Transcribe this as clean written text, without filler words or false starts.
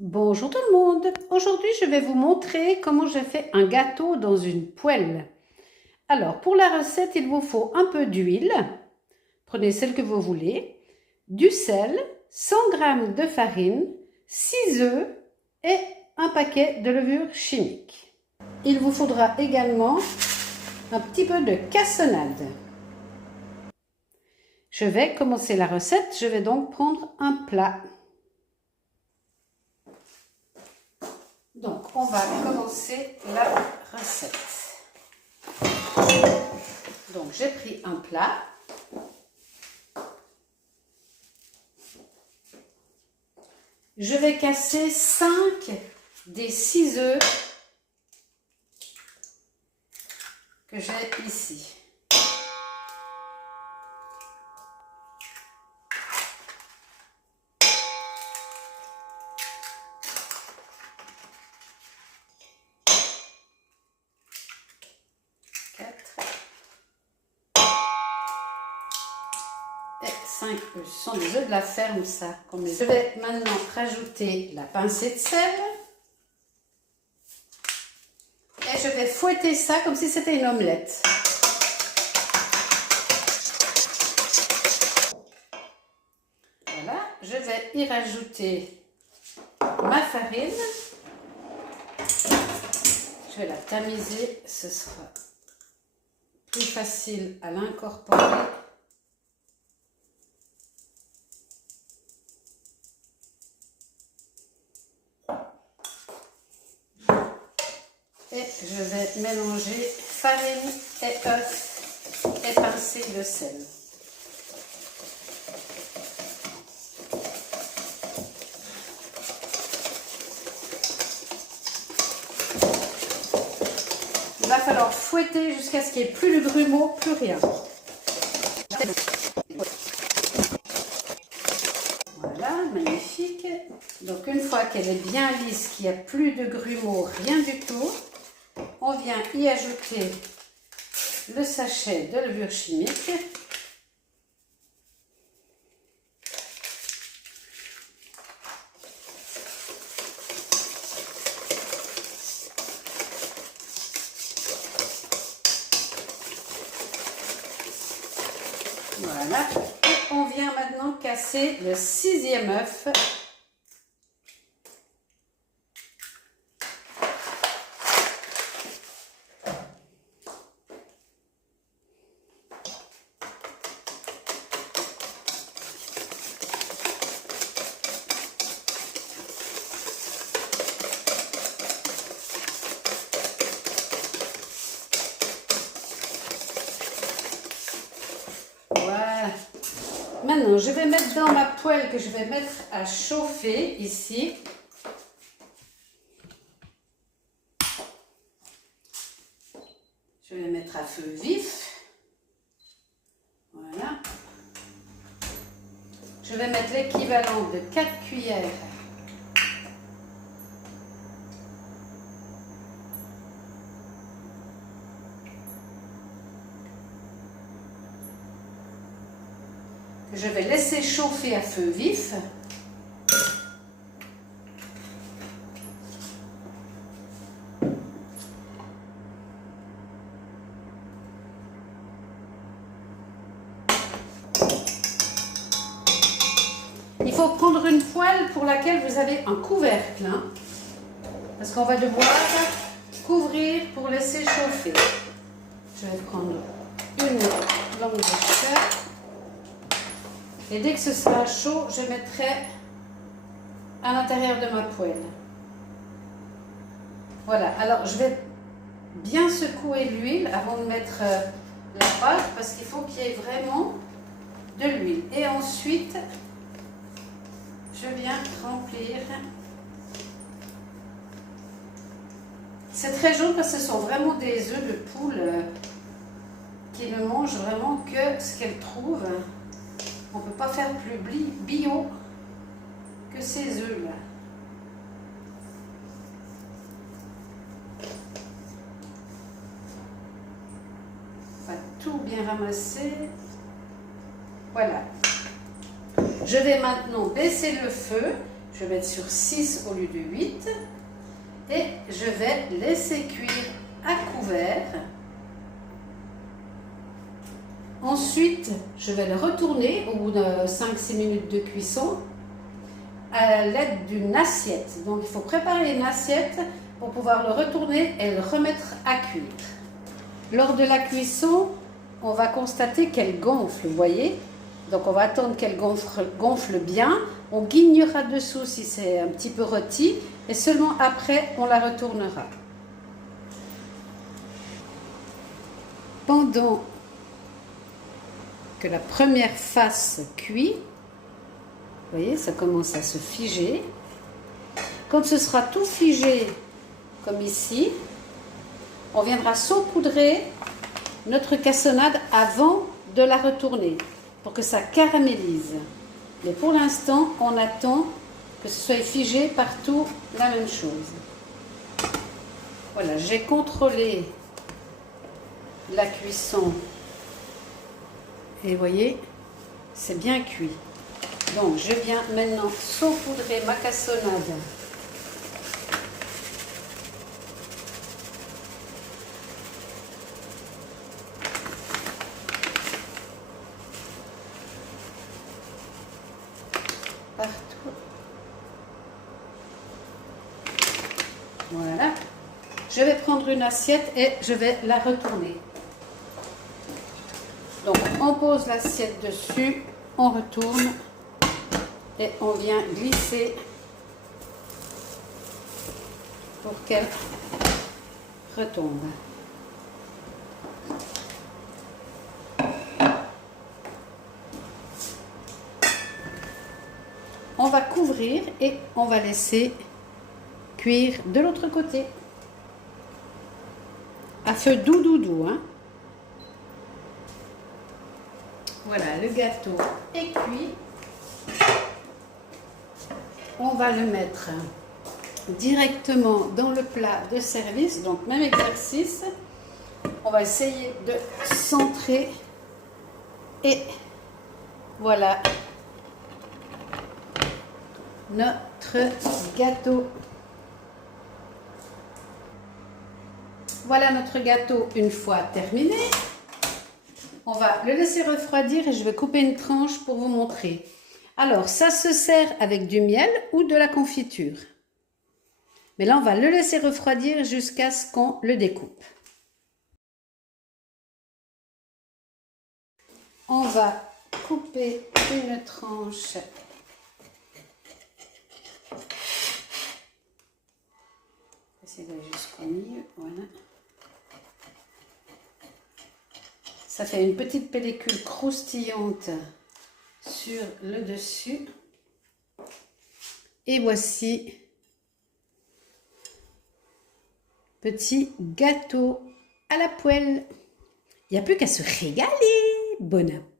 Bonjour tout le monde! Aujourd'hui, je vais vous montrer comment j'ai fait un gâteau dans une poêle. Alors, pour la recette, il vous faut un peu d'huile, prenez celle que vous voulez, du sel, 100 g de farine, 6 œufs et un paquet de levure chimique. Il vous faudra également un petit peu de cassonade. Je vais commencer la recette, je vais donc prendre un plat. Donc, on va commencer la recette. Donc, j'ai pris un plat. Je vais casser 5 des 6 œufs que j'ai ici. Et 5 œufs. Ce sont des œufs de la ferme, ça. Je vais maintenant rajouter la pincée de sel. Et je vais fouetter ça comme si c'était une omelette. Voilà, je vais y rajouter ma farine. Je vais la tamiser, ce sera plus facile à l'incorporer. Et je vais mélanger farine et œufs et pincée de sel. Il va falloir fouetter jusqu'à ce qu'il n'y ait plus de grumeaux, plus rien. Voilà, magnifique. Donc une fois qu'elle est bien lisse, qu'il n'y a plus de grumeaux, rien du tout, on vient y ajouter le sachet de levure chimique. Voilà, et on vient maintenant casser le 6e œuf. Voilà. Maintenant, je vais mettre dans ma poêle que je vais mettre à chauffer ici. Je vais mettre à feu vif. Voilà. Je vais mettre l'équivalent de 4 cuillères. Je vais laisser chauffer à feu vif. Il faut prendre une poêle pour laquelle vous avez un couvercle, hein, parce qu'on va devoir couvrir pour laisser chauffer. Je vais prendre une langue de chat. Et dès que ce sera chaud, je mettrai à l'intérieur de ma poêle. Voilà, alors je vais bien secouer l'huile avant de mettre la pâte parce qu'il faut qu'il y ait vraiment de l'huile. Et ensuite, je viens remplir. C'est très jaune parce que ce sont vraiment des œufs de poule qui ne mangent vraiment que ce qu'elles trouvent. On ne peut pas faire plus bio que ces œufs-là. On va tout bien ramasser. Voilà. Je vais maintenant baisser le feu. Je Je vais mettre sur 6 au lieu de 8. Et je vais laisser cuire à couvert. Ensuite, je vais le retourner au bout de 5-6 minutes de cuisson à l'aide d'une assiette. Donc, il faut préparer une assiette pour pouvoir le retourner et le remettre à cuire. Lors de la cuisson, on va constater qu'elle gonfle, vous voyez. Donc, on va attendre qu'elle gonfle bien. On guignera dessous si c'est un petit peu rôti et seulement après, on la retournera. Pendant que la première face cuit, vous voyez, ça commence à se figer. Quand ce sera tout figé, comme ici, on viendra saupoudrer notre cassonade avant de la retourner pour que ça caramélise. Mais pour l'instant, on attend que ce soit figé partout la même chose. Voilà, j'ai contrôlé la cuisson et vous voyez, c'est bien cuit. Donc, je viens maintenant saupoudrer ma cassonade. Partout. Voilà. Je vais prendre une assiette et je vais la retourner. Donc, on pose l'assiette dessus, on retourne et on vient glisser pour qu'elle retombe. On va couvrir et on va laisser cuire de l'autre côté. À feu doux, doux, doux, hein. Voilà, le gâteau est cuit. On va le mettre directement dans le plat de service. Donc, même exercice. On va essayer de centrer. Et voilà notre gâteau. Voilà notre gâteau une fois terminé. On va le laisser refroidir et je vais couper une tranche pour vous montrer. Alors, ça se sert avec du miel ou de la confiture. Mais là, on va le laisser refroidir jusqu'à ce qu'on le découpe. On va couper une tranche. Essayer d'aller jusqu'au milieu, voilà. Ça fait une petite pellicule croustillante sur le dessus. Et voici petit gâteau à la poêle. Il n'y a plus qu'à se régaler. Bon appétit!